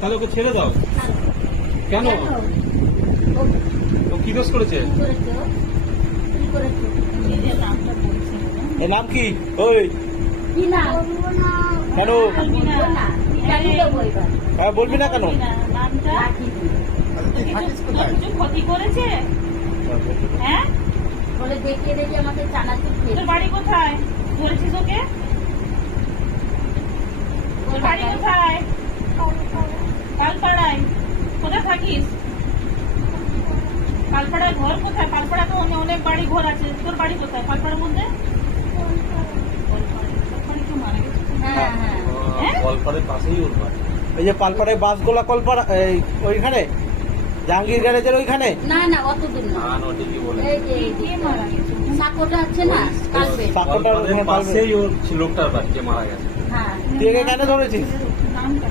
তাহলে ওকে ছেড়ে দাও। কেন? ও কি দোষ করেছে? এর নাম কি? ওই কেন? হ্যাঁ বলবি না কেন? ক্ষতি করেছে? হ্যাঁ বলে দেখিয়ে দেখি আমাকে চানাচুর খেয়ে। তোর বাড়ি কোথায়? ধরেছিস ওকে? তোর বাড়ি কোথায়? পালপাড়ায়। কোথায় থাকিস? পালপাড়ায় ঘর কোথায়? পালপাড়া তো অনেক বাড়ি ঘর আছে। তোর বাড়ি কোথায় পালপাড়ার মধ্যে? এই যে পালপাড়ায় বাসগোলা কলপাড়া ওইখানে জাহাঙ্গীর গ্যারেজের ওইখানে? না না অত দূর না। সাকোটা আছে না? সাকোটার পাশেই ওর লোকটার বাড়ি যে মারা গেছে। হ্যাঁ তুই কেন ধরেছিস? নামটা